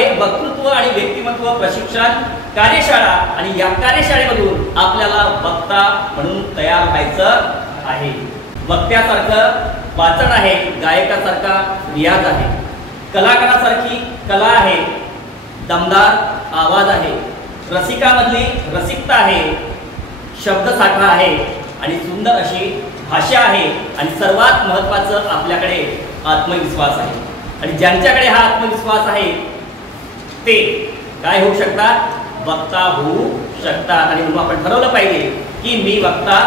आहे वक्तृत्व आणि व्यक्तिमत्व प्रशिक्षण कार्यशाळा आणि या कार्यशाळेमधून आपल्याला वक्ता म्हणून तयार व्हायचं आहे। वक्त्यासारखं वाचन आहे, गायकासारखा रियाज आहे, कलाकारासारखी कला आहे, दमदार आवाज आहे, रसिकामधली रसिकता आहे, शब्दसाठा आहे आणि सुंदर अशी भाषा आहे आणि सर्वात महत्त्वाचं आपल्याकडे आत्मविश्वास आहे। आणि ज्यांच्याकडे हा आत्मविश्वास आहे ते काय होऊ शकतात? वक्ता होऊ शकतात। आणि म्हणून आपण ठरवलं पाहिजे की मी वक्ता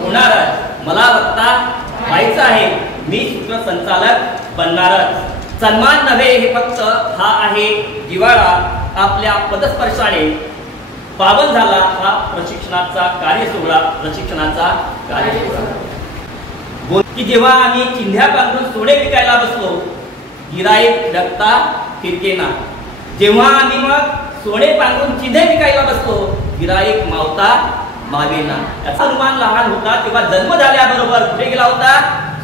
होणारच, मला वक्ता व्हायचं आहे, मी सूत्रसंचालक बनणारच। सन्मान नव्हे हे फक्त हा आहे जिव्हाळा आपल्या पदस्पर्शाने पावन झाला हा प्रशिक्षणाचा कार्यसोहळा, प्रशिक्षणाचा कार्यसोहळा। की जेव्हा आम्ही चिंध्या बांधून सोडे विकायला बसलो, गिराईक रक्ता फिरकेना। जेव्हा आम्ही मग सोडे बांधून चिंधे विकायला बसलो, गिराईक मावता मागेना। याचा अनुमान लहान होता तेव्हा जन्म झाल्याबरोबर कुठे गेला होता?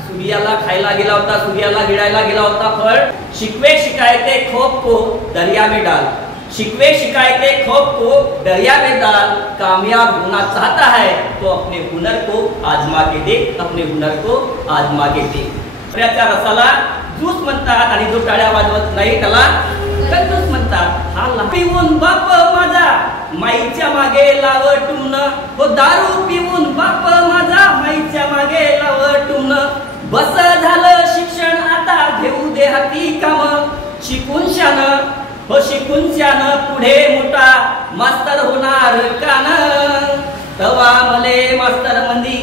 सूर्याला खायला गेला होता, सूर्याला गिळायला गेला होता फळ। शिकवे शिकायते खौफ को दरिया में डाल, शिकवे शिकायते खौफ को दरिया में डाल। कामयाब होना चाहता है तो अपने हुनर को आजमा के देख, अपने हुनर को आजमा के देख। त्या रसाला ज्यूस म्हणतात आणि जो टाळ्या वाजवत नाही त्याला कंजूस म्हणतात। हा पिऊन बाप माझा माईच्या मागे लावटून, हो दारू पिऊन बाप माझा माईच्या मागे लावटून। बस झालं शिक्षण आता घेऊ दे हाती काम, शिकून शान हो शिकून शान पुढे मोठा मास्तर होणार कान। तवा मले मास्तर मंदी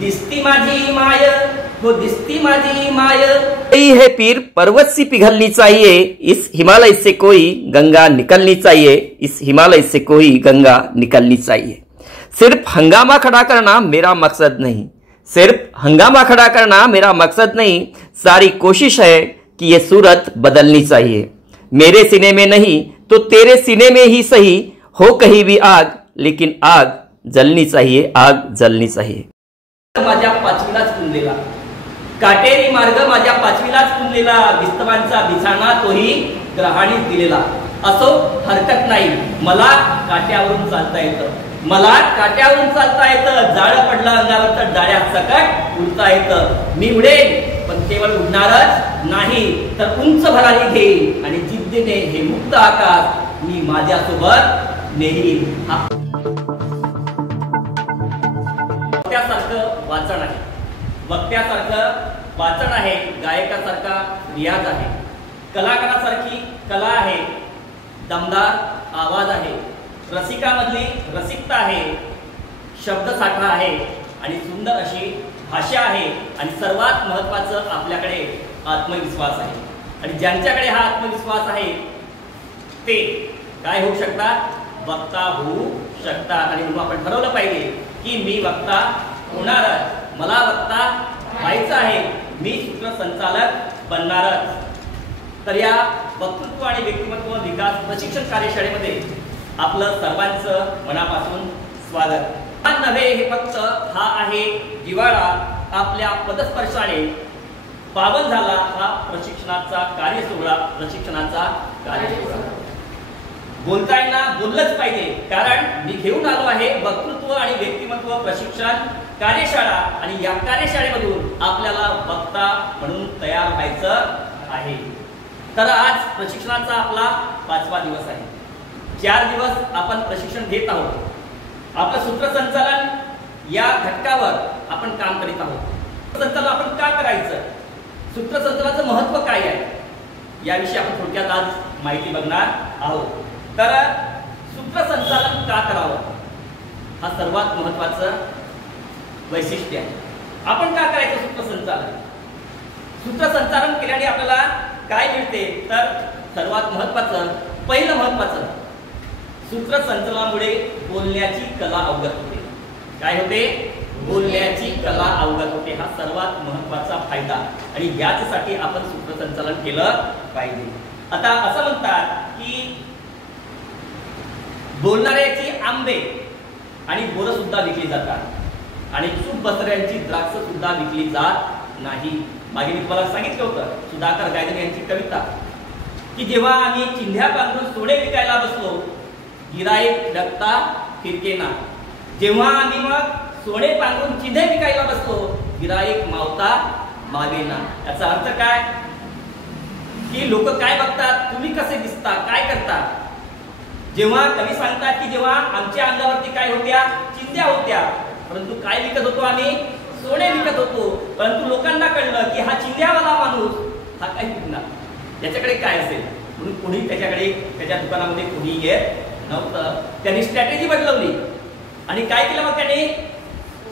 दिसती माझी माय, वो दिसती माझी माय। है पीर पर्वत सी पिघलनी चाहिए, इस हिमालय से कोई गंगा निकलनी चाहिए, इस हिमालय से कोई गंगा निकलनी चाहिए। सिर्फ हंगामा खड़ा करना मेरा मकसद नहीं, सिर्फ हंगामा खड़ा करना मेरा मकसद नहीं, सारी कोशिश है कि ये सूरत बदलनी चाहिए। मेरे सीने में नहीं तो तेरे सीने में ही सही, हो कहीं भी आग लेकिन आग जलनी चाहिए, आग जलनी चाहिए। माझ्या पाचवीलाच कुंडलेला काटेरी मार्ग, माझ्या पाचवीलाच कुंडलेला विस्तवांचा बिछाना तोही ग्रहाणीच दिलेला। असो हरकत नाही, मला काट्यावरून चालता येतं, मला काट्यावरून चालता येतं। जाळ पडलं अंगावर तर जाळ्या सकट उडता येतं। मी उडेल पण केवळ उडणारच नाही तर उंच भरारी घेईन आणि जिद्दीने हे मुक्त आकाश मी माझ्यासोबत नेईन। वक्त्यासारखं वाचन आहे, वक्त्यासारखं वाचन आहे, गायकासारखा रियाज आहे, कलाकारासारखी कला आहे, दमदार आवाज आहे, रसिकामधली रसिकता आहे, शब्दसाठा आहे आणि सुंदर अशी भाषा आहे आणि सर्वात महत्त्वाचं आपल्याकडे आत्मविश्वास आहे। आणि ज्यांच्याकडे हा आत्मविश्वास आहे ते काय होऊ शकतात? वक्ता होऊ शकतात। आणि म्हणून आपण ठरवलं पाहिजे की मी वक्ता होणारच, मला वक्ता व्हायचं आहे, मी सूत्रसंचालक बनणारच। तर या वक्तृत्व आणि व्यक्तिमत्व विकास प्रशिक्षण कार्यशाळेमध्ये आपलं सर्वांचं मनापासून स्वागत। नव्हे हे फक्त हा आहे जिव्हाळा आपल्या पदस्पर्शाने पावन झाला हा प्रशिक्षणाचा कार्यसोहळा, प्रशिक्षणाचा कार्यसोहळा। बोलताना बोललंच पाहिजे कारण मी घेऊन आलो आहे वक्तृत्व आणि व्यक्तिमत्व प्रशिक्षण कार्यशाळा आणि या कार्यशाळेमधून आपल्याला वक्ता म्हणून तयार व्हायचं आहे। तर आज प्रशिक्षणाचा आपला 5वा दिवस आहे। 4 दिवस आपण प्रशिक्षण घेत आहोत। आपलं सूत्रसंचालन या घटकावर आपण काम करीत आहोत। सूत्रसंचालन आपण का करायचं, सूत्रसंचालनाचं महत्त्व काय आहे याविषयी आपण थोडक्यात आज माहिती बघणार आहोत। तर सूत्रसंचालन का करावं हा सर्वात महत्त्वाचं वैशिष्ट्य आहे। आपण का करायचं सूत्रसंचालन? सूत्रसंचालन केल्याने आपल्याला काय मिळते तर सर्वात महत्त्वाचं, पहिलं महत्त्वाचं, सूत्रसंचालनामुळे बोलण्याची कला अवगत होते। काय होते? बोलण्याची कला अवगत होते। हा सर्वात महत्त्वाचा फायदा आणि याच्यासाठी आपण सूत्रसंचालन केलं पाहिजे। आता असं म्हणतात की बोलणाऱ्याची आंबे आणि बोरं सुद्धा विकली जातात आणि चूप बसऱ्यांची द्राक्ष सुद्धा विकली जात नाही। मागे मी तुम्हाला सांगितलं होतं सुधाकर गायधनी यांची कविता की जेव्हा आम्ही चिंध्या बांधून सोने विकायला बसलो, गिराईक डकता फिरकेना. जेव्हा आम्ही मग सोने बांधून चिंध्या विकायला बसलो, गिराईक मावता मागेना. याचा अर्थ काय की लोक काय बघतात, तुम्ही कसे दिसता, काय करता. जेव्हा कवी सांगतात की जेव्हा आमच्या अंगावरती काय होत्या, चिंध्या होत्या, परंतु काय विकत होतो आम्ही, सोने विकत होतो. परंतु लोकांना कळलं की हा चिंध्यावाला माणूस हा काय विकणार, त्याच्याकडे काय असेल, म्हणून कोणी त्याच्याकडे त्याच्या दुकानामध्ये कोणी येत नव्हतं. त्यांनी स्ट्रॅटेजी बदलवली आणि काय केलं मग त्यांनी,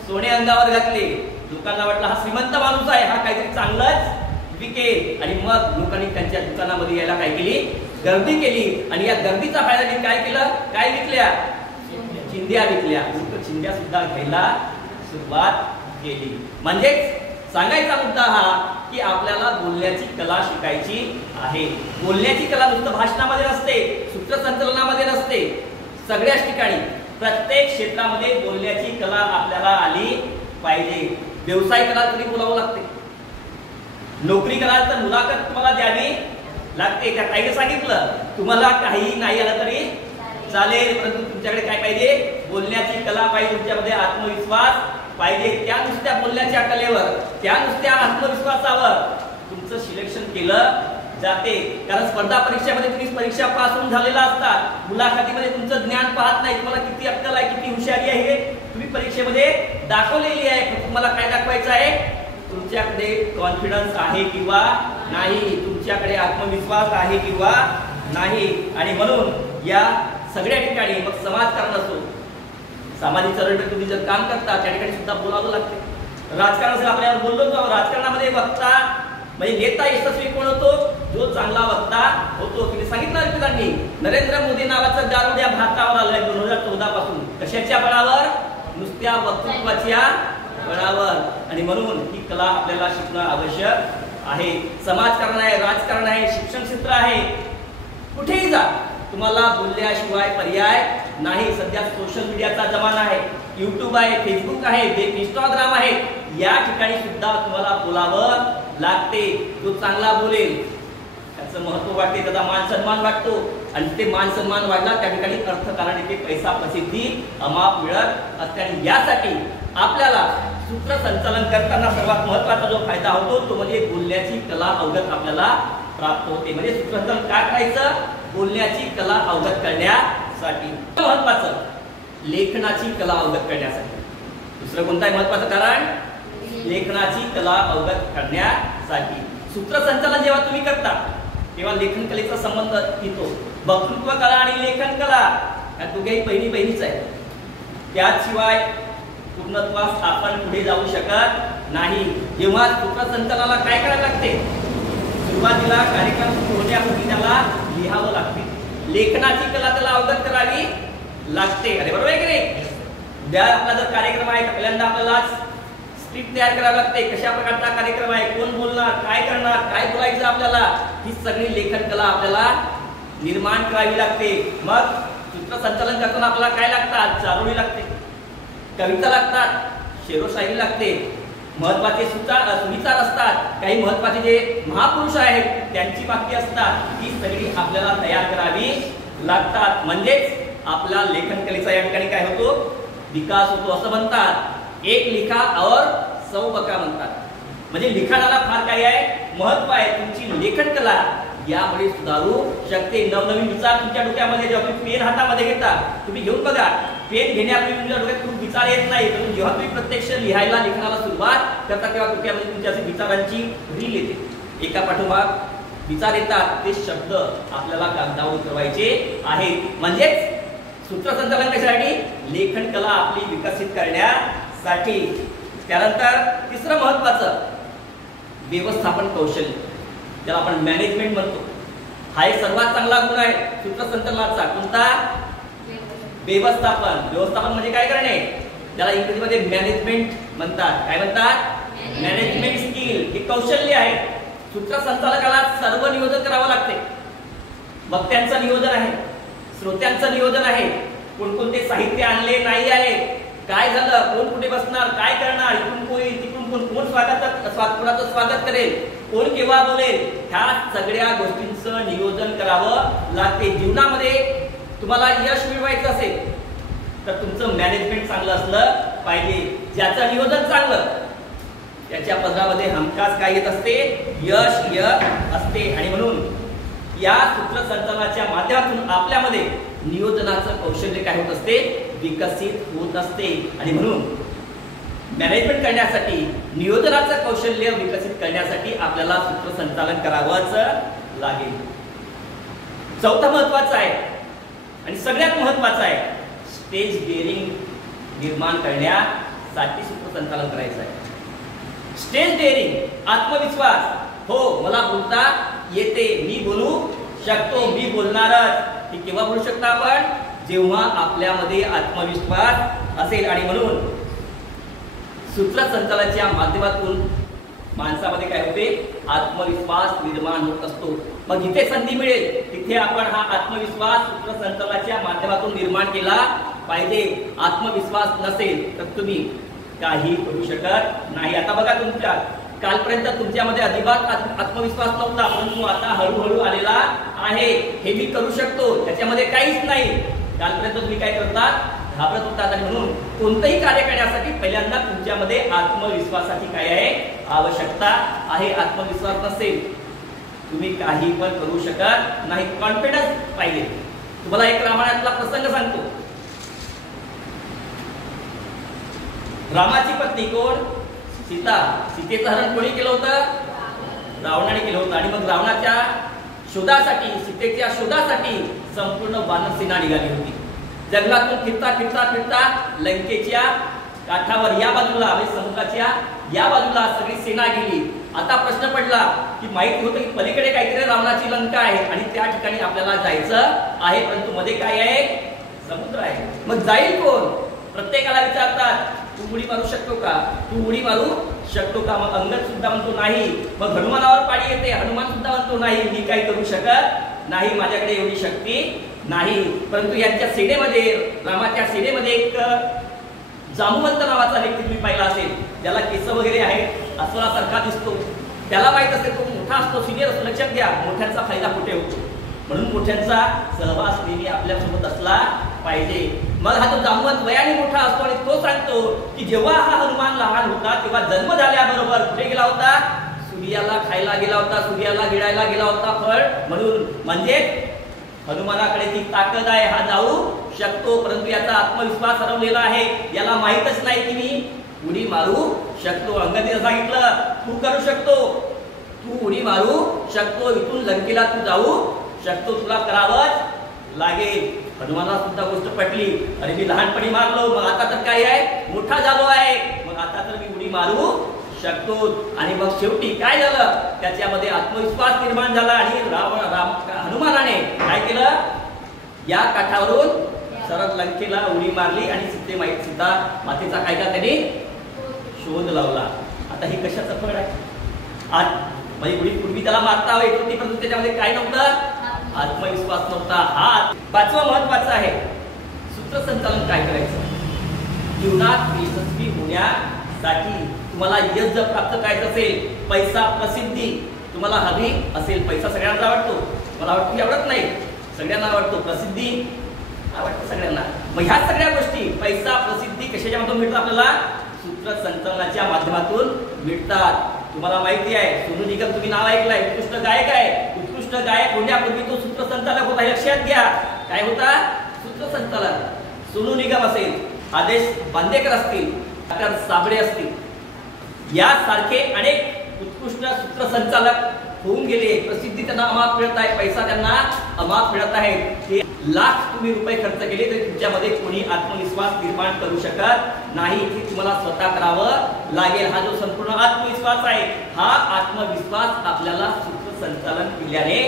सोने अंगावर घातले. लोकांना वाटलं हा श्रीमंत माणूस आहे, हा काहीतरी चांगलंच विकेल. आणि मग लोकांनी त्यांच्या दुकानामध्ये यायला काय केली, गर्दी केली. आणि या गर्दीचा फायदा घेऊन काय केलं, काय विकल्या, चिंध्या विकल्या. लोक चिंध्या सुद्धा घ्यायला सुरुवात केली. म्हणजेच सांगायचा मुद्दा हा की आपल्याला बोलण्याची कला शिकायची आहे. बोलण्याची कला नुसतं भाषणामध्ये नसते, सूत्रसंचलनामध्ये नसते, सगळ्याच ठिकाणी प्रत्येक क्षेत्रामध्ये बोलण्याची कला आपल्याला आली पाहिजे. व्यवसाय कराल तरी बोलावं लागते, नोकरी कराल तर मुलाखत तुम्हाला द्यावी लागते. त्या ताईने सांगितलं तुम्हाला काही नाही आलं तरी चालेल, परंतु तुमच्याकडे काय पाहिजे, बोलण्याची कला पाहिजे, तुमच्यामध्ये आत्मविश्वास पाहिजे. त्या नुसत्या बोलण्याच्या कलेवर, त्या नुसत्या आत्मविश्वासावर तुमचं सिलेक्शन केलं जाते. कारण स्पर्धा परीक्षेमध्ये तुम्ही परीक्षा पास होऊन झालेला असतात, मुलाखतीमध्ये तुमचं ज्ञान पाहत नाही, तुम्हाला किती अक्कल आहे, किती हुशारी आहे तुम्ही परीक्षेमध्ये दाखवलेली आहे. पण तुम्हाला काय दाखवायचं आहे, तुमच्याकडे कॉन्फिडन्स आहे किंवा नाही, तुमच्याकडे आत्मविश्वास आहे किंवा नाही. आणि म्हणून या सगळ्या ठिकाणी मग समाजकारण असो, सामाजिक चळवळीमध्ये तुम्ही जर काम करता त्या ठिकाणी सुद्धा बोलावं लागते. राजकारण असेल, आपल्याला बोललो तो राजकारणामध्ये वक्ता म्हणजे नेता यशस्वी कोण होतो, जो चांगला वक्ता होतो. तुम्ही सांगितलं अर्पितांनी, नरेंद्र मोदी नावाचं गारुड या भारतावर आलंय 2014 पासून. कशाच्या बळावर, नुसत्या वक्तृत्वाच्या बळावर. आणि म्हणून ही कला आपल्याला शिकणं आवश्यक आहे. समाजकारण आहे, राजकारण आहे, शिक्षण क्षेत्र आहे, कुठेही जा तुम्हाला बोलल्याशिवाय पर्याय नाही. सध्या सोशल मीडियाचा जमाना आहे, युट्यूब आहे, फेसबुक आहे, इंस्टाग्राम आहे, या ठिकाणी सुद्धा तुम्हाला बोलावं लागते. जो चांगला बोलेल त्याचं महत्व वाटते, त्याचा मान सन्मान वाटतो. आणि ते मान सन्मान वाढला त्या ठिकाणी अर्थकारण येते, पैसा प्रसिद्धी अमाप मिळत असते. आणि यासाठी आपल्याला सूत्रसंचालन करताना सर्वात महत्वाचा जो फायदा होतो तो म्हणजे बोलण्याची कला अवगत आपल्याला प्राप्त होते. म्हणजे सूत्रसंचालन काय करायचं, बोलण्याची कला अवगत करण्यासाठी. महत्वाचं लेखनाची कला अवगत करण्यासाठी. दुसरं कोणतं आहे महत्वाचं कारण, लेखनाची कला अवगत करण्यासाठी. सूत्रसंचालन जेव्हा तुम्ही करता तेव्हा लेखन कलेचा संबंध येतो. वक्तृत्व कला आणि लेखन कला या दोघेही बहिणीच आहे. त्याशिवाय पूर्णत्वास आपण पुढे जाऊ शकत नाही. जेव्हा सूत्रसंचालनाला काय करायला लागते, सुरुवातीला कार्यक्रम सुरू होण्यापूर्वी त्याला लिहावं लागते. लेखनाची कला त्याला अवगत करावी लागते. अरे बरोबर आहे की नाही. उद्या आपला जर कार्यक्रम आहे तर पहिल्यांदा आपल्याला स्क्रिप्ट तयार करावी लागते. कशा प्रकारचा कार्यक्रम आहे, कोण बोलणार, काय करणार, काय बोलायचं आपल्याला, ही सगळी लेखन कला आपल्याला निर्माण करावी लागते. मग सूत्रसंचालन करताना आपल्याला काय लागतात, चारोळी लागते, कविता लागतात, शेरोशायरी लागते, महत्वाचे सुविचार असतात, काही महत्वाचे जे महापुरुष आहेत त्यांची वाक्य असतात, ही सगळी आपल्याला तयार करावी लागतात. म्हणजेच आपल्या लेखन कलेचा या ठिकाणी काय होतो, विकास होतो. असं म्हणतात, एक लिखा और 100 बका म्हणतात. म्हणजे लिखाणाला फार काय आहे, महत्व आहे. तुमची लेखन कला यामुळे सुधारू शकते. नवनवीन विचार तुमच्या डोक्यामध्ये, जेव्हा तुम्ही पेन हातामध्ये घेता, तुम्ही घेऊन बघा, पेन घेण्यापूर्वी तुमच्या डोक्यात खूप विचार येत नाही, पण जेव्हा तुम्ही प्रत्यक्ष लिहायला लेखनाला सुरुवात करता तेव्हा डोक्यामध्ये तुमच्या विचारांची रील येते, एका पाठोपाठ विचार येतात. ते शब्द आपल्याला कागदावर उतरवायचे आहेत. म्हणजेच सूत्रसंचालन कशासाठी, लेखन कला आपली विकसित करण्यासाठी. त्यानंतर तिसरं महत्वाचं व्यवस्थापन कौशल्य, ज्याला आपण मॅनेजमेंट म्हणतो. हा एक सर्वात चांगला गुण आहे सूत्रसंचालनाचा. कोणता, व्यवस्थापन. व्यवस्थापन म्हणजे काय करणे, ज्याला इंग्रजीमध्ये मॅनेजमेंट म्हणतात. काय म्हणतात, मॅनेजमेंट स्किल. हे कौशल्य आहे. सूत्रसंचालकाला सर्व नियोजन करावं लागते. वक्त्यांचं नियोजन आहे, श्रोत्यांचं नियोजन आहे, कोणकोणते साहित्य आणले नाही आले, काय झालं, कोण कुठे बसणार, काय करणार, इकडून कोण तिकडून कोण, कोण कोणाचं स्वागत करेल, कोण केव्हा बोलेल, ह्या सगळ्या गोष्टींचं नियोजन करावं लागते. जीवनामध्ये तुम्हाला यश मिळवायचं असेल तर तुमचं मॅनेजमेंट चांगलं असलं पाहिजे. ज्याचं नियोजन चांगलं त्याच्या पदरामध्ये हमखास काय येत असते, यश असते. आणि म्हणून या सूत्रसंचालनाच्या माध्यमातून आपल्यामध्ये नियोजनाचं कौशल्य काय होत असते, विकसित होत असते. आणि म्हणून मॅनेजमेंट करण्यासाठी, नियोजनाचं कौशल्य विकसित करण्यासाठी आपल्याला सूत्रसंचालन करावंच लागेल. चौथं महत्वाचं आहे आणि सगळ्यात महत्वाचं आहे, स्टेज डेअरिंग निर्माण करण्यासाठी सूत्रसंचालन करायचं आहे. स्टेज डेअरिंग, आत्मविश्वास. हो, मला बोलता येते, मी बोलू शकतो, मी बोलणारच. हे केव्हा बोलू शकता आपण, जेव्हा आपल्यामध्ये आत्मविश्वास असेल. आणि म्हणून सूत्रसंचालनाच्या माध्यमातून माणसामध्ये काय होते, आत्मविश्वास निर्माण होत असतो. मग जिथे संधी मिळेल तिथे आपण हा आत्मविश्वास सूत्रसंचालनाच्या माध्यमातून निर्माण केला पाहिजे. आत्मविश्वास नसेल तर तुम्ही काही करू शकत नाही. आता बघा, तुमच्या कालपर्यंत तुमच्यामध्ये अजिबात आत्मविश्वास नव्हता, परंतु आता हळूहळू आलेला आहे. हे मी करू शकतो, त्याच्यामध्ये काहीच नाही. कालपर्यंत तुम्ही काय करतात, घाबरत होतात. आणि म्हणून कोणतंही कार्य करण्यासाठी पहिल्यांदा तुमच्यामध्ये आत्मविश्वासाची काय आहे, आवश्यकता आहे. आत्मविश्वास नसेल तुम्ही काही पण करू शकत नाही. कॉन्फिडन्स पाहिजे. तुम्हाला एक रामायणातला प्रसंग सांगतो. रामाची पत्नी कोण, सीता. सीतेचं हरण कोणी केलं होतं, रावणाने केलं होतं. आणि मग रावणाच्या शोधासाठी, सीतेच्या शोधासाठी संपूर्ण वानर सेना निघाली होती. जंगलातून फिरता फिरता फिरता लंकेच्या काठावर या बाजूला, समुद्राच्या या बाजूला सगळी सेना गेली. आता प्रश्न पडला की माहिती होतं की पलीकडे काहीतरी रावणाची लंका आहे आणि त्या ठिकाणी आपल्याला जायचं आहे, परंतु मध्ये काय आहे, समुद्र आहे. मग जाईल कोण, प्रत्येकाला विचारतात, तू उडी मारू शकतो का, तू उडी मारू शकतो का. मग अंगद सुद्धा म्हणतो नाही. मग हनुमानावर पाळी येते, हनुमान सुद्धा म्हणतो नाही, मी काही करू शकत नाही, माझ्याकडे एवढी शक्ती नाही. परंतु यांच्या सेनेमध्ये, रामाच्या सेनेमध्ये एक जांबुवंत नावाचा व्यक्ती तुम्ही पाहिला असेल, ज्याला केस वगैरे आहेत, अस्वलासारखा दिसतो. त्याला माहित असेल तो मोठा असतो, सिनियर असतो. लक्षात घ्या, मोठ्यांचा फायदा कुठे होतो. म्हणून मोठ्यांचा सहवास नेहमी आपल्यासोबत असला पाहिजे. मग हा जो जांबुवंत वयाने मोठा असतो आणि तो सांगतो की जेव्हा हा हनुमान लहान होता तेव्हा जन्म झाल्याबरोबर कुठे गेला होता, सूर्याला खायला गेला होता, सूर्याला गिळायला गेला होता फळ म्हणून. म्हणजे हनुमानाकडे ती ताकद आहे, हा जाऊ शकतो, परंतु याचा आत्मविश्वास हरवलेला आहे. याला माहीतच नाही की मी उडी मारू शकतो. अंगदीने सांगितलं, तू करू शकतो, तू उडी मारू शकतो, इथून लंकेला तू जाऊ शकतो, तुला करावंच लागेल. हनुमानाला सुद्धा गोष्ट पटली. अरे मी लहानपणी मारलो, मग आता तर काय आहे, मोठा झालो आहे, मग आता तर मी उडी मारू शकतो. आणि मग शेवटी काय झालं, त्याच्यामध्ये आत्मविश्वास निर्माण झाला आणि हनुमानाने काय केलं, या काठावरून सरळ लंकेला उडी मारली आणि सीता मातेचा काय का त्यांनी शोध लावला. आता हे कशाचं फळ आहे, आज म्हणजे उडी पूर्वी त्याला मारता येत होती, परंतु त्याच्यामध्ये काय नव्हतं, आत्मविश्वास नव्हता. हा पाचवा महत्वाचा आहे. सूत्रसंचालन काय करायचं, जीवनात यशस्वी होण्यासाठी तुम्हाला यश जर प्राप्त करायचं असेल, पैसा, प्रसिद्धी तुम्हाला हवी असेल. पैसा सगळ्यांना आवडतो, मला वाटतं की आवडत नाही, सगळ्यांना आवडतो. प्रसिद्धी आवडतं सगळ्यांना. मग ह्या सगळ्या गोष्टी, पैसा, प्रसिद्धी कशाच्या माध्यमातून मिळतात, आपल्याला सूत्रसंचालनाच्या माध्यमातून मिळतात. तुम्हाला माहिती आहे, सोनू निगम तुम्ही नाव ऐकलंय, उत्कृष्ट गायक आहे. उत्कृष्ट गायक होण्यापूर्वी तो सूत्रसंचालक होता. लक्षात घ्या, काय होता, सूत्रसंचालक. सोनू निगम असेल, आदेश बांदेकर असतील, डॉक्टर साबळे असतील, यासारखे अनेक उत्कृष्ट सूत्रसंचालक होऊन गेले. प्रसिद्धी त्यांना अमाप मिळत आहे, पैसा त्यांना अमाप मिळत आहे. ते लाख तुम्ही रुपये खर्च केले तरी तुमच्यामध्ये कोणी आत्मविश्वास निर्माण करू शकत नाही. हे तुम्हाला स्वतः करावं लागेल. हा जो संपूर्ण आत्मविश्वास आहे, हा आत्मविश्वास आपल्याला सूत्रसंचालन केल्याने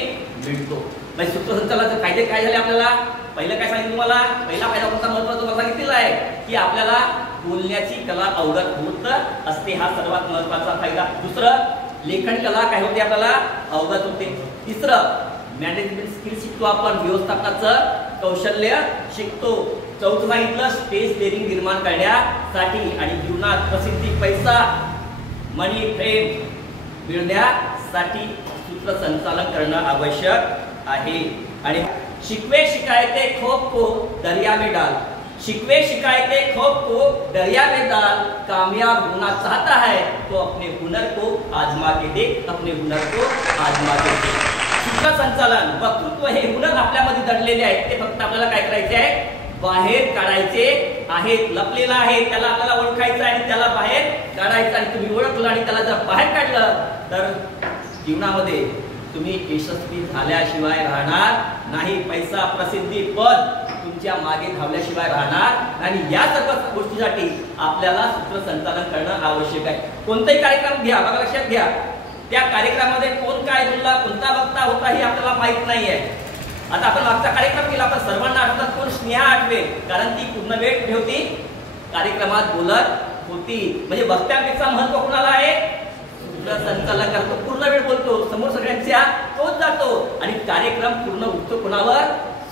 मिळतो. म्हणजे सूत्रसंचालनाचे फायदे काय झाले आपल्याला, पहिलं काय सांगितलं तुम्हाला, पहिला फायदा कोणता महत्वाचा तुम्हाला सांगितलेला आहे की आपल्याला बोलण्याची कला अवगत होत असते, हा सर्वात महत्वाचा फायदा. दुसरं, लेखन कला काय होते, आपल्याला अवगत होते. तिसरं, मॅनेजमेंट स्किल शिकतो आपण, व्यवस्थापनाचं कौशल्य शिकतो. चौथं सांगितलं, स्टेज डेअरिंग निर्माण करण्यासाठी आणि जीवनात प्रसिद्धी, पैसा, मनी, फेम मिळण्यासाठी साठी सूत्रसंचालन करणं आवश्यक आहे। आणि शिकवे शिकायते खौफ को दरिया में डाल, शिकवे शिकायते खौफ को दरिया में डाल, कामयाब होना चाहता है तो अपने हुनर को आजमा के देख, अपने हुनर को आजमा के देख। सूत्रसंचालन, वक्तृत्व हे हुनर आपल्यामध्ये दडलेले आहेत, ते फक्त आपल्याला काय करायचे आहे, बाहेर काढायचे आहेत। लपलेला आहे त्याला आपल्याला ओळखायचं आणि त्याला बाहेर काढायचं, आणि तुम्ही ओळखलं आणि त्याला जर बाहेर काढलं तर जीवनामध्ये तुम्ही यशस्वी झाल्याशिवाय राहणार नाही। पैसा, प्रसिद्धी, पद तुमच्या मागे धावल्याशिवाय राहणार। आणि या सर्व गोष्टीसाठी आपल्याला सूत्रसंचालन करणं आवश्यक आहे। कोणताही कार्यक्रम घ्या, बघा लक्षात घ्या, त्या कार्यक्रमामध्ये कोण काय बोलला, कोणता वक्ता होता हे आपल्याला माहित नाहीये। आता आपण मागचा कार्यक्रम केला, आपण सर्वांना आठवतात कोण, स्नेहा आठवे, कारण ती पूर्ण वेळ कुठे होती, कार्यक्रमात बोलत होती। म्हणजे वक्त्यापेक्षा महत्व कोणाला आहे, सूत्रसंचालन करतो, पूर्ण वेळ बोलतो, समोर सगळ्यांच्या तोच जातो आणि कार्यक्रम पूर्ण उठतो कोणावर,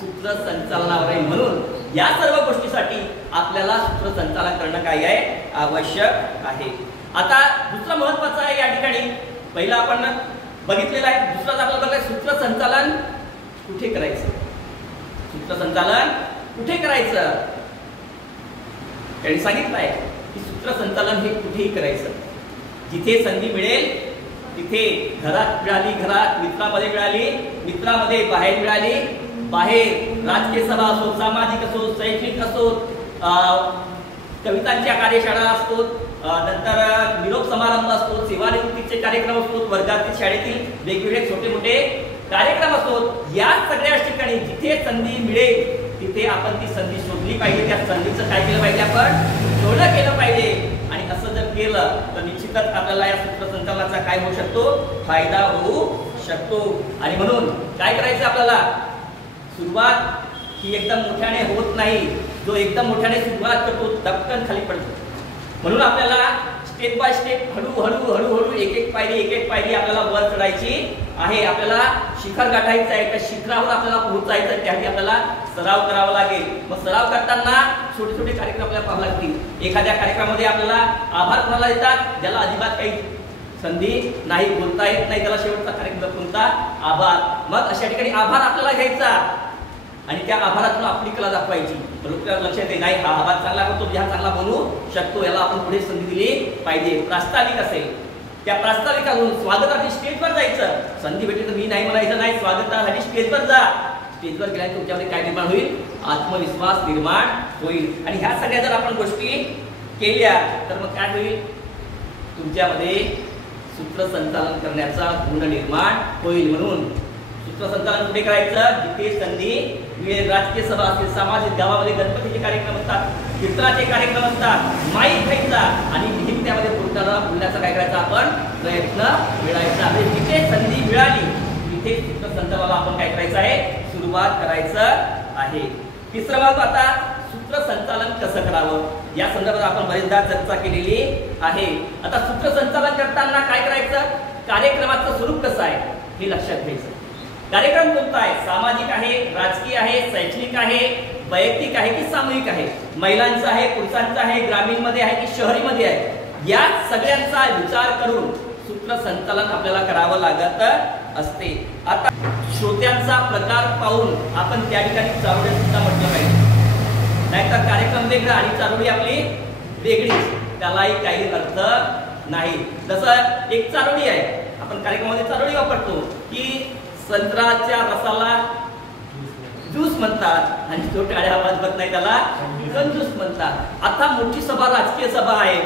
सूत्रसंचालनावर आहे। म्हणून या सर्व गोष्टीसाठी आपल्याला सूत्रसंचालन करणं काय आहे, आवश्यक आहे। आता दुसरा महत्वाचा आहे या ठिकाणी, पहिला आपण बघितलेला आहे, दुसराच आपल्याला बघायचं सूत्रसंचालन कुठे करायचं, सूत्रसंचालन कुठे करायचं। त्यांनी सांगितलं आहे की सूत्रसंचालन हे कुठेही करायचं, जिथे संधी मिळेल तिथे, घरात मिळाली घरात, मित्रामध्ये मिळाली मित्रामध्ये, बाहेर मिळाली बाहेर, राजकीय सभा असो, सामाजिक असो, शैक्षणिक असो, कवितांच्या कार्यशाळा असतो, नंतर निरोप समारंभ असतो, सेवानिवृत्तीचे कार्यक्रम असतो, वर्गातील शाळेतील वेगवेगळे छोटे मोठे कार्यक्रम असतो, या सगळ्या ठिकाणी जिथे संधी मिळेल तिथे आपण ती संधी शोधली पाहिजे। त्या संधीचं काय केलं पाहिजे, आपण शोधलं केलं पाहिजे। आणि असं जर केलं तर निश्चितच आपल्याला या सूत्रसंचालनाचा काय होऊ शकतो, फायदा होऊ शकतो। आणि म्हणून काय करायचं आपल्याला, सुरुवात ही एकदम मोठ्याने होत नाही, जो एकदम मोठ्याने सुरुवात करतो दपकन खाली पडतो। म्हणून आपल्याला स्टेप बाय स्टेप, हळूहळू हळूहळू एक एक पायरी आपल्याला वर चढायची आहे। आपल्याला शिखर गाठायचं आहे, त्या शिखरावर आपल्याला पोहोचायचं आहे, त्यासाठी आपल्याला सराव करावा लागेल। मग सराव करताना छोटे छोटे कार्यक्रम आपल्याला पाहावे लागतील। एखाद्या कार्यक्रमामध्ये आपल्याला आभार कोणाला देतात, ज्याला अजिबात काही संधी नाही, बोलता येत नाही, त्याला शेवटचा कार्यक्रम कोणता, आभार। मग अशा ठिकाणी आभार आपल्याला घ्यायचा आणि त्या आभारातून आपली कला दाखवायची। लक्षात येते, नाही हा आभार चांगला होतो, हा चांगला बोलू शकतो, याला आपण पुढे संधी दिली पाहिजे। प्रास्ताविक असेल, त्या प्रास्ताविकातून स्वागतासाठी स्टेजवर जायचं, संधी भेटली तर मी नाही म्हणायचं नाही, स्वागतासाठी स्टेजवर जा। स्टेजवर गेल्यानंतर तुमच्यामध्ये काय निर्माण होईल, आत्मविश्वास निर्माण होईल। आणि ह्या सगळ्या जर आपण गोष्टी केल्या तर मग काय होईल, तुमच्यामध्ये सूत्रसंचालन करण्याचा गुण निर्माण होईल। म्हणून सूत्रसंचालन कुठे करायचं, जिथे संधी मिळेल, राजकीय सभा असेल, सामाजिक, गावामध्ये गणपतीचे कार्यक्रम असतात, कीर्तनाचे कार्यक्रम असतात, माईक घ्यायचा आणि नेहमी त्यामध्ये बोलण्याचा काय करायचा आपण प्रयत्न मिळायचा। जिथे संधी मिळाली तिथे सूत्रसंचालनाला आपण काय करायचं आहे, सुरुवात करायचं आहे। तिसरं बाब, आता सूत्रसंचालन कसं करावं या संदर्भात आपण बरेचदा चर्चा केलेली आहे। आता सूत्रसंचालन करताना काय करायचं, कार्यक्रमाचं स्वरूप कसं आहे हे लक्षात घ्यायचं। कार्यक्रम कोणता आहे, सामाजिक आहे, राजकीय आहे, शैक्षणिक आहे, वैयक्तिक आहे की सामूहिक आहे, महिलांचा आहे, पुरुषांचा आहे, ग्रामीण मध्ये आहे की शहरी मध्ये आहे, या सगळ्यांचा विचार करून सूत्रसंचालन आपल्याला करावं लागत असते। आता श्रोत्यांचा प्रकार पाहून आपण त्या ठिकाणी चारोळी सुद्धा म्हटलं पाहिजे, नाहीतर कार्यक्रम वेगळा आणि चारोळी आपली वेगळी, त्यालाही काही अर्थ नाही। जसं एक चारोळी आहे, आपण कार्यक्रमामध्ये चारोळी वापरतो की संत्र्याच्या रसाला ज्यूस म्हणतात आणि जो टाळ्या वाजवत नाही त्याला कंजूस म्हणतात। आता मोठी सभा, राजकीय सभा आहे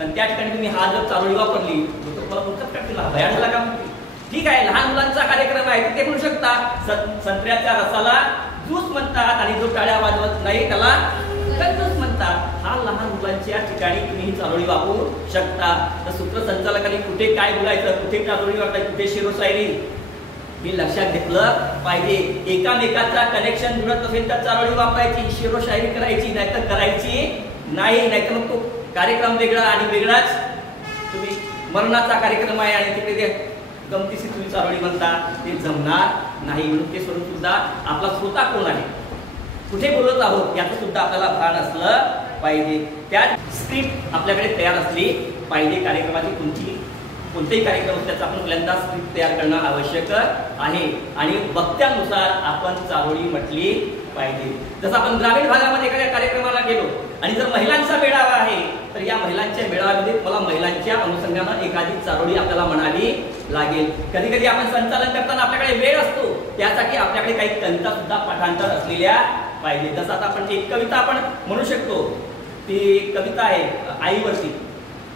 आणि त्या ठिकाणी तुम्ही हा जर चारोळी वापरली तर तुम्हाला बोलतात का तिला भया झाला का, ठीक आहे, लहान मुलांचा कार्यक्रम आहे तिथे म्हणू शकता संत्र्याच्या रसाला ज्यूस म्हणतात आणि जो टाळ्या वाजवत नाही त्याला कंजूस म्हणतात। हा लहान मुलांच्या ठिकाणी तुम्ही ही चारोळी वापरू शकता। तर सूत्रसंचालकांनी कुठे काय बोलायचं, कुठे चारोळी वापरायची, कुठे शेरोशायरी, हे लक्षात घेतलं पाहिजे। एकामेकाचा कनेक्शन जुळत असेल तर चारोळी वापरायची, शेरोशायरी करायची, नाहीतर करायची नाही। नाहीतर मग तो कार्यक्रम वेगळा आणि वेगळाच, तुम्ही मरणाचा कार्यक्रम आहे आणि तिकडे ते गमतीशी तुम्ही चारोळी म्हणता, ते जमणार नाही। म्हणून ते स्वरूप सुद्धा आपला श्रोता कोण आहे, कुठे बोलत आहोत याचं सुद्धा आपल्याला भान असलं पाहिजे। त्या स्क्रिप्ट आपल्याकडे तयार असली पाहिजे, कार्यक्रमाची तुमची कोणतेही कार्यक्रम त्याचा आपण पहिल्यांदा स्क्रिप्ट तयार करणं आवश्यक आहे आणि वक्त्यानुसार आपण चारोळी म्हटली पाहिजे. जसं आपण ग्रामीण भागामध्ये एखाद्या कार्यक्रमाला गेलो आणि जर महिलांचा मेळावा आहे तर या महिलांच्या मेळाव्यामध्ये मला महिलांच्या अनुषंगानं एखादी चारोळी आपल्याला म्हणावी लागेल. कधी कधी आपण संचालन करताना आपल्याकडे वेळ असतो, त्यासाठी आपल्याकडे काही कविता सुद्धा पाठांतर असलेल्या पाहिजे. जसं आता आपण एक कविता आपण म्हणू शकतो, ती कविता आहे आईवरती.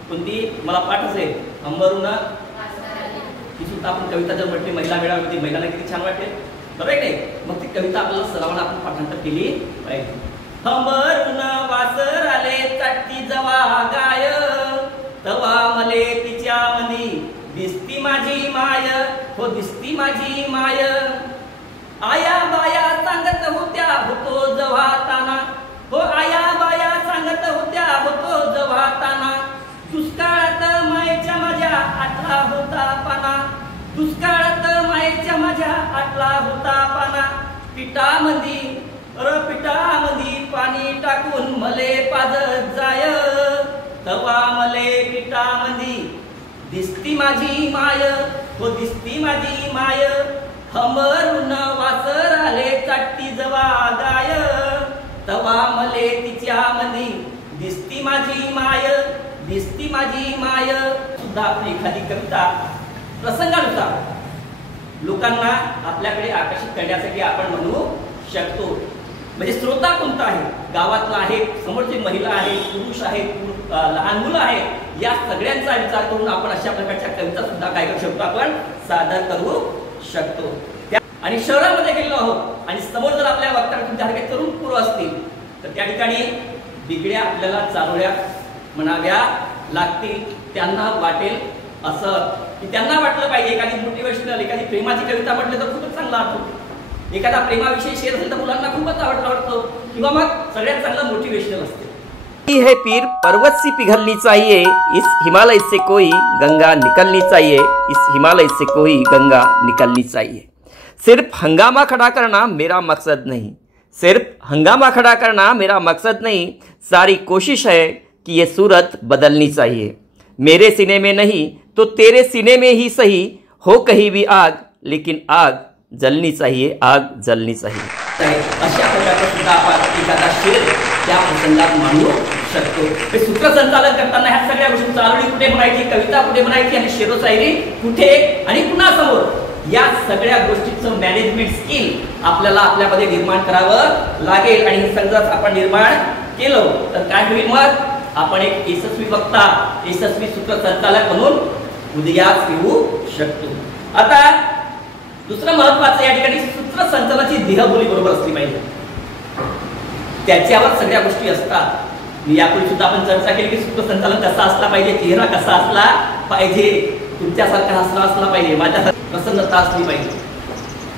कोणती मला पाठ असेल, अंबरून ही सुद्धा आपण कविता जर म्हटली महिला मेळाव्यामध्ये महिलांना किती छान वाटेल, बरोबर आहे नाही. मग ती कविता आपल्याला सरावानं आपण पाठांतर केली पाहिजे. अंबरून वासर आले चटती जवा गाय, तवा मले तिच्या मनी दिसती माझी माय, हो दिसती माझी माय. आया बाया सांगत होत्या होतो जव्हा ताना, हो आया बाया सांगत होत्या होतो जव्हा ताना. दुष्काळात मायेच्या माझ्या आटला होता पाना, दुष्काळात मायेच्या माझ्या आटला होता पाना. पिठामंदी पिठामंदी पाणी टाकून मले पाजत जाय, तवा मले पिठामंदी दिसती माझी माय, हो दिसती माझी माय. हमरून वासर आले चाटती जवा गाय, तवा मले तिच्या मनी दिसती माझी माय, दिसती माझी माय. सुद्धा आपली एखादी कविता प्रसंगानुसार लोकांना आपल्याकडे आकर्षित करण्यासाठी आपण म्हणू शकतो. म्हणजे श्रोता कोणता आहे, गावातला आहे, समोरची महिला आहे, पुरुष आहे, लहान मुलं आहे, या सगळ्यांचा विचार करून आपण अशा प्रकारच्या कविता सुद्धा काय करू शकतो, आपण सादर करू शकतो. आणि शहरामध्ये गेलो आहोत आणि समोर जर आपल्या वक्त्याला तुमच्यासारखे तरुण पोरं असतील तर त्या ठिकाणी बिगड्या आपल्याला चारोळ्या म्हणाव्या लागतील. त्यांना वाटेल असं की त्यांना वाटलं पाहिजे एखादी मोटिवेशनल एखादी प्रेमाची कविता म्हटलं तर खूपच चांगला अर्थ, एखादा प्रेमाविषयी शेअर असेल तर मुलांना खूपच आवडतो किंवा मग सगळ्यात चांगलं मोटिवेशनल असते. है पीर पर्वत सी पिघलनी चाहिए, इस हिमालय से कोई गंगा निकलनी चाहिए, इस हिमालय से कोई गंगा निकलनी चाहिए. सिर्फ हंगामा खड़ा करना मेरा मकसद नहीं, सिर्फ हंगामा खड़ा करना मेरा मकसद नहीं, सारी कोशिश है कि ये सूरत बदलनी चाहिए. मेरे सीने में नहीं तो तेरे सीने में ही सही, हो कहीं भी आग लेकिन आग जलनी चाहिए, आग जलनी चाहिए. अशा प्रकारचा सुद्धा आपण एखादा शेर त्या प्रसंगात मांडू शकतो. हे सूत्रसंचालन करताना ह्या सगळ्या गोष्टी चारोळी कुठे म्हणायची, कविता कुठे म्हणायची आणि शेरोशायरी कुठे आणि कुणासमोर, या सगळ्या गोष्टीचं मॅनेजमेंट स्किल आपल्याला आपल्यामध्ये निर्माण करावं लागेल. आणि हे सगळं आपण निर्माण केलं तर काय होईल, मग आपण एक यशस्वी वक्ता, यशस्वी सूत्रसंचालक म्हणून उदयास येऊ शकतो. आता दुसरं महत्वाचं या ठिकाणी सूत्रसंचालनाची देहबोली बरोबर असली पाहिजे. त्याच्यावर सगळ्या गोष्टी असतात. मी यापूर्वी सुद्धा आपण चर्चा केली की सूत्रसंचालन कसा असला पाहिजे, चेहरा कसा असला पाहिजे, तुमच्यासारखा हसरा असला पाहिजे, माझ्यासारखी प्रसन्नता असली पाहिजे.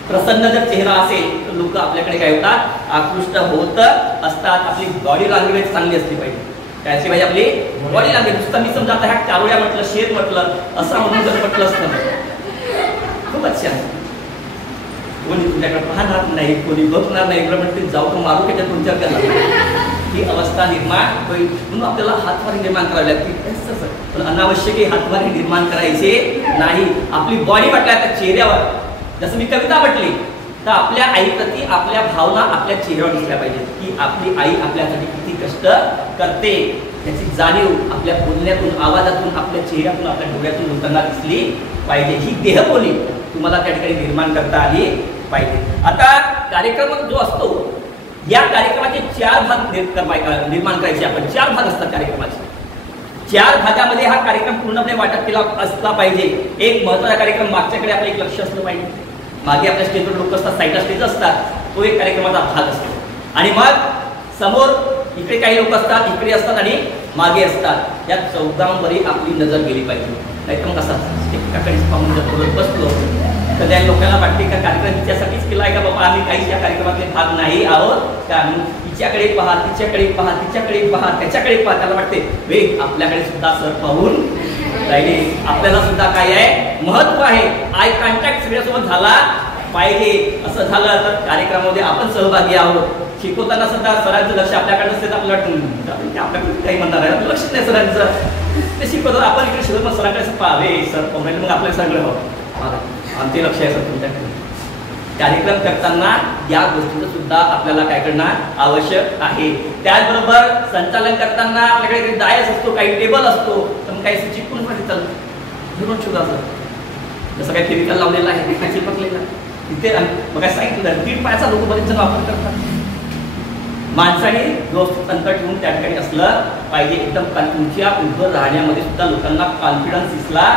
प्रसन्न जर चेहरा असेल तर लोक आपल्याकडे काय होतात, आकृष्ट होत असतात. आपली बॉडी लँग्वेज चांगली असली पाहिजे. काय असली पाहिजे आपली बॉडी लँग्वेज. नुसतं मी समजा आता ह्या चारोळ्या म्हटलं, शेर म्हटलं, असं म्हणून जर म्हटलं असतं खूपच छान, कोणी तुझ्याकडे पाहणार नाही, कोणी बघणार नाही, म्हणते जाऊ तो मारू त्याच्या तुमच्या गला, ही अवस्था निर्माण होईल. म्हणून आपल्याला हातवारी निर्माण करावी लागते. पण अनावश्यक हातवारी निर्माण करायचे नाही. आपली बॉडी म्हटल्या त्या चेहऱ्यावर, जसं मी कविता म्हटली तर आपल्या आईप्रती आपल्या भावना आपल्या चेहऱ्यावर दिसल्या पाहिजेत की आपली आई आपल्यासाठी किती कष्ट करते, त्याची जाणीव आपल्या बोलण्यातून, आवाजातून, आपल्या चेहऱ्यातून, आपल्या डोळ्यातून लोकांना दिसली पाहिजे. ही देहबोली तुम्हाला त्या ठिकाणी निर्माण करता आली पाहिजे. आता कार्यक्रम जो असतो, या कार्यक्रमाचे 4 भाग निर्माण करायचे आपण. 4 भाग असतात कार्यक्रमाचे. 4 भागामध्ये हा कार्यक्रम पूर्णपणे वाटप केला असला पाहिजे. एक महत्त्वाचा कार्यक्रम मागच्याकडे आपलं एक लक्ष असलं पाहिजे. मागे आपल्या स्टेजवर लोक असतात, साईडला स्टेज असतात, तो एक कार्यक्रमाचा भाग असतो. आणि मग समोर इकडे काही लोक असतात, इकडे असतात आणि मागे असतात. या चौघांवरही आपली नजर गेली पाहिजे. नाहीतर मग कसा एकाकडे पाहून जर बोलत बसलो तर त्या लोकांना वाटते का कार्यक्रम तिच्यासाठीच केला आहे का बाबा, आम्ही काहीच या कार्यक्रमातले भाग नाही आहोत का, तिच्याकडे पहा, तिच्याकडे पहा, तिच्याकडे पहा, त्याच्याकडे पहा. त्याला वाटते वे आपल्याकडे सुद्धा सर पाहून राहिले, आपल्याला सुद्धा काय आहे महत्व आहे. आय कॉन्टॅक्ट सगळ्यासोबत झाला पाहिजे असं झालं तर कार्यक्रमामध्ये आपण सहभागी आहोत. शिकवताना सुद्धा सरांचं लक्ष आपल्याकडे नसते तर आपल्याला आपल्याकडे काही म्हणणार आहे लक्ष नाही सरांचं. ते शिकवतात आपण इकडे शिकवत मग सरांकडे असं पाहावे सर पाहुणे मग आपल्याला सगळं हो आमचे लक्ष आहे सर तुमच्याकडे. कार्यक्रम करताना या गोष्टीचं सुद्धा आपल्याला काय करणं आवश्यक आहे. त्याचबरोबर संचालन करताना आपल्याकडे डायस असतो, काही टेबल असतो, तर काही चिकून पण धरून शोधा जसं काही केमिकल लावलेलं आहे ते चिपकलेलं तिथे मग काय सांगितलं 1.5 पायाचा लोक बरेच जण वापर करतात. माणसाने व्यवस्थित अंतर ठेवून त्या ठिकाणी असलं पाहिजे. एकदम तुमच्या उभं राहण्यामध्ये सुद्धा लोकांना कॉन्फिडन्स दिसला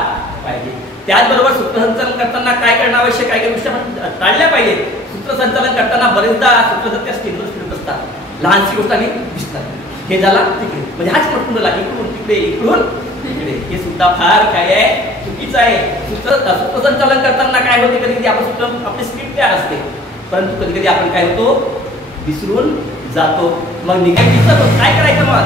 पाहिजे. त्याचबरोबर सूत्रसंचालन करताना काय करणं आवश्यक आहे गोष्टी आपण टाळल्या पाहिजे. सूत्रसंचालन करताना बरेचदा सूत्रसंचालन त्या स्टेजवर फिरत असतात, लहानशी गोष्ट आणि दिसतात हे झाला तिकडे म्हणजे हाच प्रश्न झाला इकडून तिकडे इकडून तिकडे हे सुद्धा फार काय आहे चुकीचं आहे. सूत्रसंचालन करताना काय होते कधी कधी आपण सूत्र आपली स्क्रिप्ट तयार असते परंतु कधी कधी आपण काय होतो विसरून जातो. मग निघायची काय करायचं मग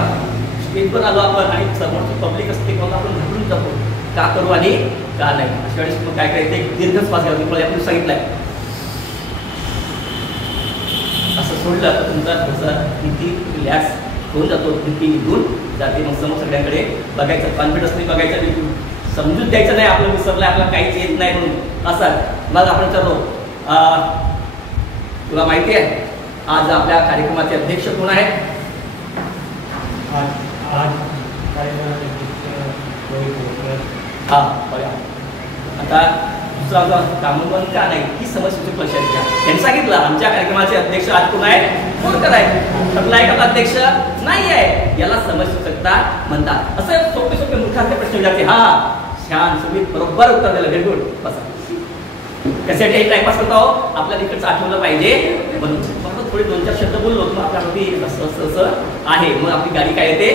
स्टेजवर आलो आपण आणि समोरचं पब्लिक असते मग आपण घाबरून जातो का करू आणि का नाही. अशा वेळेस मग काय करायचं एक दीर्घ श्वास घ्यावा. तुम्हाला आपण सांगितलंय असं सोडलं तर तुमचा थोडासा किती रिलॅक्स होऊन जातो, किती निघून जाते. मग समोर सगळ्यांकडे बघायचं, कॉन्फिडन्स नाही बघायचं, बिलकुल समजून द्यायचं नाही आपलं विसरलंय आपल्याला काहीच येत नाही म्हणून असं. मग आपण ठरलो तुला माहिती आहे आज आपल्या कार्यक्रमाचे अध्यक्ष कोण आहेत? हा बघा आता दुसरा कामबंद का नाही ही समस्या लक्षात घ्या. त्यांनी सांगितलं आमच्या कार्यक्रमाचे अध्यक्ष आज कोण आहे? कोणकर आहे? ठरला आहे का अध्यक्ष? नाही आहे. याला समस्या म्हणतात. असं सोपे सोपे मुखाचे प्रश्न विचारते. हा छान सुमित बरोबर उत्तर दिलं. Very good. बसा कशासाठी टाइमपास करतो आपल्याला इकडचं आठवलं पाहिजे म्हणून फक्त थोडे 2-4 शब्द बोललो मग आपल्यामध्ये असं असं असं आहे. मग आपली गाडी काय येते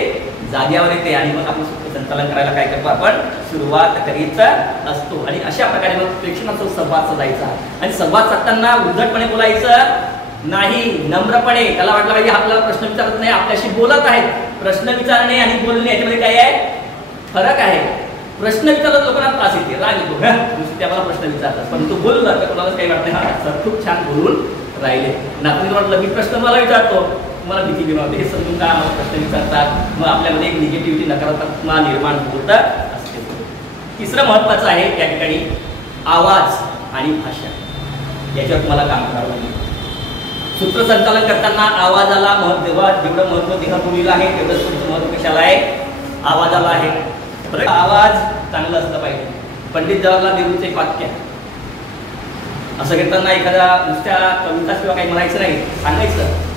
जाग्यावर येते आणि मग आपण संचालन करायला काय करतो आपण सुरुवात करीत असतो. आणि अशा प्रकारे मग प्रेक्षकांचा संवाद साधायचा आणि संवाद साधताना उद्धटपणे बोलायचं नाही, नम्रपणे. त्याला वाटलं पाहिजे आपल्याला प्रश्न विचारत नाही, आपल्याशी बोलत आहेत. प्रश्न विचारणे आणि बोलणे याच्यामध्ये काय आहे फरक आहे. प्रश्न विचारत लोकांना त्रास येते, राग येतो, नुसते आम्हाला प्रश्न विचारतात. पण तू बोलला तर कोणाला काही वाटत नाही हा सर खूप छान बोलून राहिले. नातून वाटलं मी प्रश्न मला विचारतो तुम्हाला भीती निर्माण होते हे समजून काय आम्हाला प्रश्न विचारतात. मग आपल्यामध्ये एक निगेटिव्हिटी नकारात्मकता निर्माण होत असते. तिसरं महत्वाचं आहे या ठिकाणी आवाज आणि भाषा याच्यावर तुम्हाला काम करावं लागेल. सूत्रसंचालन करताना आवाजाला जेवढं महत्व देहबोलीला आहे तेवढंच तुमचं महत्व कशाला आहे? आवाजाला आहे. आवाज चांगला असला पाहिजे. पंडित जवाहरलाल नेहरूंचं एक वाक्य असं घेताना एखाद्या नुसत्या कविता किंवा काही म्हणायचं नाही, सांगायचं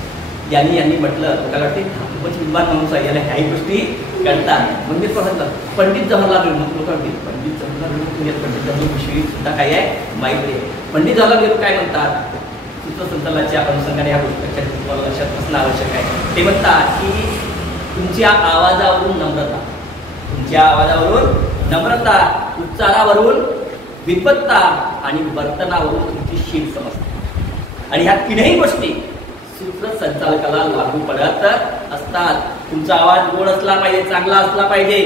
यांनी म्हटलं त्याला वाटते खूपच विद्वान माणूस आहे याला ह्याही गोष्टी कळतात. म्हणजे म्हटलं पंडित जवाहरलाल नेहरू लोक पंडित जवाहरलाल नेहरू पंडित जवाहरलाल विषयी सुद्धा काय आहे माहिती आहे. पंडित जवाहरलाल नेहरू काय म्हणतात सूत्रसंचालनाच्या अनुषंगाने या गोष्टी तुम्हाला लक्षात असणं आवश्यक आहे. ते म्हणतात की तुमच्या आवाजावरून नम्रता, तुमच्या आवाजावरून नम्रता, उच्चारावरून विद्वत्ता आणि वर्तनावरून तुमची शील समजते. आणि ह्या तीनही गोष्टी सूत्रसंचालकाला लागू पडत असतात. तुमचा आवाज गोड असला पाहिजे, चांगला असला पाहिजे,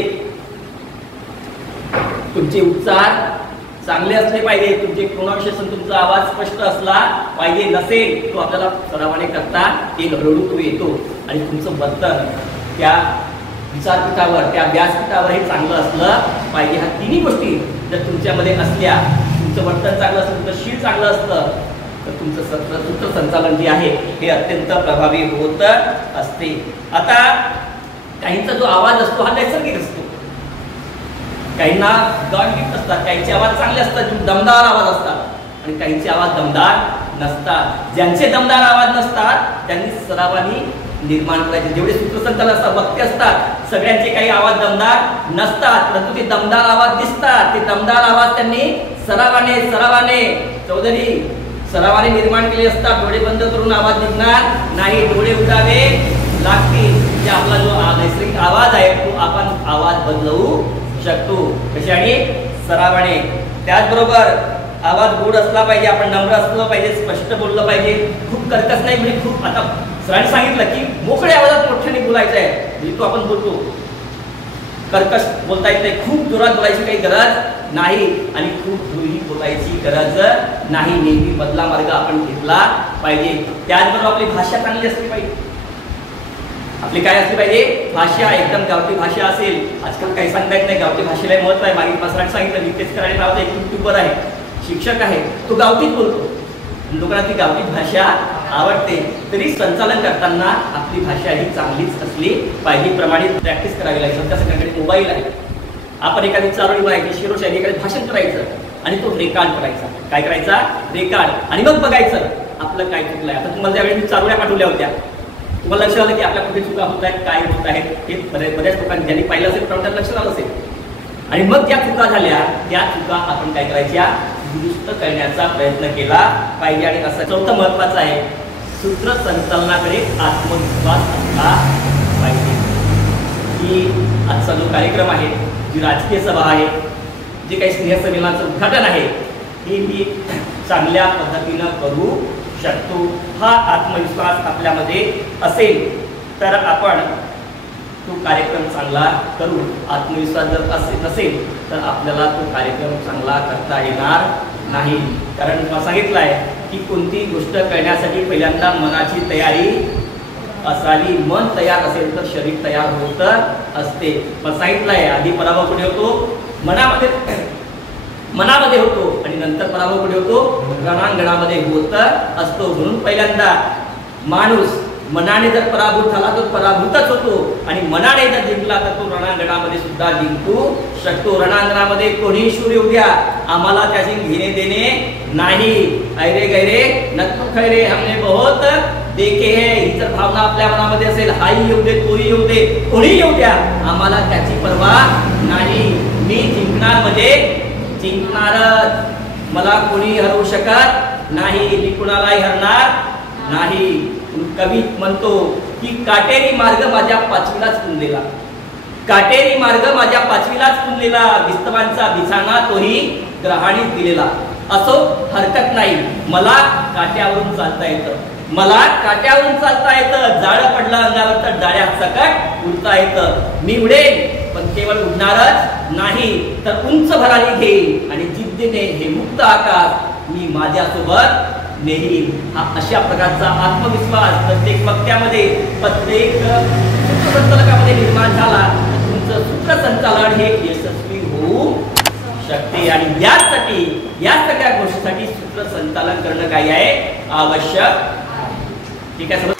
तुमचे उच्चार चांगले असले पाहिजे, तुमचे प्रोनाउन्सिएशन तुमचा आवाज स्पष्ट असला पाहिजे. नसेल तो आपल्याला सरावाने करता एक हळूहळू तो येतो. आणि तुमचं वर्तन त्या विचारपीठावर त्या व्यासपीठावर हे चांगलं असलं पाहिजे. ह्या तिन्ही गोष्टी जर तुमच्यामध्ये असल्या, तुमचं वर्तन चांगलं असतं, तुमचं शील चांगलं असतं तर तुमचं सूत्रसंचालन जे आहे हे अत्यंत प्रभावी होत असते. आता काहींचा जो आवाज असतो हा नैसर्गिक असतो, काहींना गॉड गिफ्ट असतात, काहींचे आवाज चांगले असतात, दमदार आवाज असतात आणि काहींचे आवाज दमदार नसतात. ज्यांचे दमदार आवाज नसतात त्यांनी सरावानी निर्माण करायचे. जेवढे सूत्रसंचालन असतात वक्ते असतात सगळ्यांचे काही आवाज दमदार नसतात परंतु ते दमदार आवाज दिसतात. ते दमदार आवाज त्यांनी सरावाने चौधरी सरावाने निर्माण केले असतात. डोळे बंद करून आवाज निघणार नाही, डोळे उघडावे लागतील. म्हणजे आपला जो नैसर्गिक आवाज आहे तो आपण आवाज बदलवू शकतो कशाने? सरावाने. त्याचबरोबर आवाज गोड असला पाहिजे, आपण नम्र असलं पाहिजे, स्पष्ट बोललं पाहिजे, खूप कर्कश नाही. म्हणजे खूप आता सरांनी सांगितलं की मोकळ्या आवाजात मोठ्याने बोलायचं आहे म्हणजे तो आपण बोलतो कर्कश बोलता येत नाही, खूप जोरात बोलायची काही गरज नाही आणि खूप दूरही बोलायची गरज नाही. नेहमी मधला मार्ग आपण घेतला पाहिजे. त्याचबरोबर आपली भाषा चांगली असली पाहिजे. आपली काय असली पाहिजे? भाषा एकदम गावठी भाषा असेल. आजकाल काही सांगता येत नाही, गावठी भाषेला महत्व आहे. मागील पासरात सांगितलं, नितेश कराडे नावाचा एक युट्यूबर आहे, शिक्षक आहे, तो गावठीच बोलतो. लोकांना ती गावठी भाषा आवडते. तरी संचालन करताना आपली भाषा ही चांगलीच असली पाहिजे. प्रमाणित प्रॅक्टिस करावी लागेल. सध्या सगळ्यांकडे मोबाईल आहे. आपण एखादी चारोळी माहिती शिरोशाही एखादे भाषण करायचं आणि तो रेकॉर्ड करायचा. काय करायचा? रेकॉर्ड. आणि मग बघायचं आपलं काय चुकलंय. आता तुम्हाला त्यावेळी मी चारोळ्या पाठवल्या होत्या, तुम्हाला लक्षात आलं की आपल्या कुठे चुका होत आहेत, काय होत आहेत, हे बऱ्याच लोकांनी ज्यांनी पाहिलं असेल त्याला लक्षात आलं असेल. आणि मग ज्या चुका झाल्या त्या चुका आपण काय करायच्या? दुरुस्त करण्याचा प्रयत्न केला पाहिजे. आणि असं चौथं महत्वाचं आहे, सूत्रसंचालनाकडे आत्मविश्वास असला पाहिजे. ही आजचा जो कार्यक्रम आहे, जी राजकीय सभा आहे, जे काही स्नेहसंमेलनाचं उद्घाटन आहे, हे मी चांगल्या पद्धतीनं करू शकतो. हा आत्मविश्वास आपल्यामध्ये असेल तर आपण तो कार्यक्रम चांगला करू. आत्मविश्वास जर नसेल तर आपल्याला तो कार्यक्रम चांगला करता येणार नाही. कारण मला सांगितलं आहे की कोणती गोष्ट करण्यासाठी पहिल्यांदा मनाची तयारी असावी. मन तयार असेल तर शरीर तयार होत असते. मला सांगितलं आहे, आधी पराभव कुठे होतो? मनामध्ये होतो आणि नंतर पराभव कुठे होतो? रणांगणामध्ये होत असतो. म्हणून पहिल्यांदा माणूस मनाने जर पराभूत झाला तर पराभूतच होतो आणि मनाने जर जिंकला तर तो रणांगणामध्ये सुद्धा जिंकू शकतो. रणांगणामध्ये कोणी शूर येऊ द्या, आम्हाला त्याची घेणे देणे नाही. ऐरे गैरे नक्की खैरे हमने बहुत देखे है. ही जर भावना आपल्या मनामध्ये असेल, हाही येऊ दे, तोही येऊ दे, कोणी येऊ द्या, आम्हाला त्याची पर्वा नाही. मी जिंकणार म्हणजे जिंकणारच. मला कोणी हरवू शकत नाही. मी कुणालाही हरणार नाही. कवी म्हणतो की काटेरी मार्ग माझ्या पाचवीलाच पुंजलेला, काटेरी मार्ग माझ्या पाचवीलाच पुंजलेला, विस्तवांचा बिछाना तोही ग्रहाणीच दिलेला. असो हरकत नाही, मला काट्यावरून चालता येतं, मला काट्यावरून चालता येतं. जाळं पडलं अंगावर तर जाळ्या सकट उडता येतं. मी उडेल पण केवळ उडणारच नाही तर उंच भरारी घेईन आणि जिद्दीने हे मुक्त आकाश मी माझ्यासोबत नेहमी. हा अशा प्रकारचा आत्मविश्वास प्रत्येक वक्त्यामध्ये, प्रत्येक सूत्रसंचालकामध्ये निर्माण झाला तर तुमचं सूत्रसंचालन हे यशस्वी होऊ शकते. आणि यासाठी या सगळ्या गोष्टीसाठी सूत्रसंचालन करणं काय आहे? आवश्यक. ठीक आहे.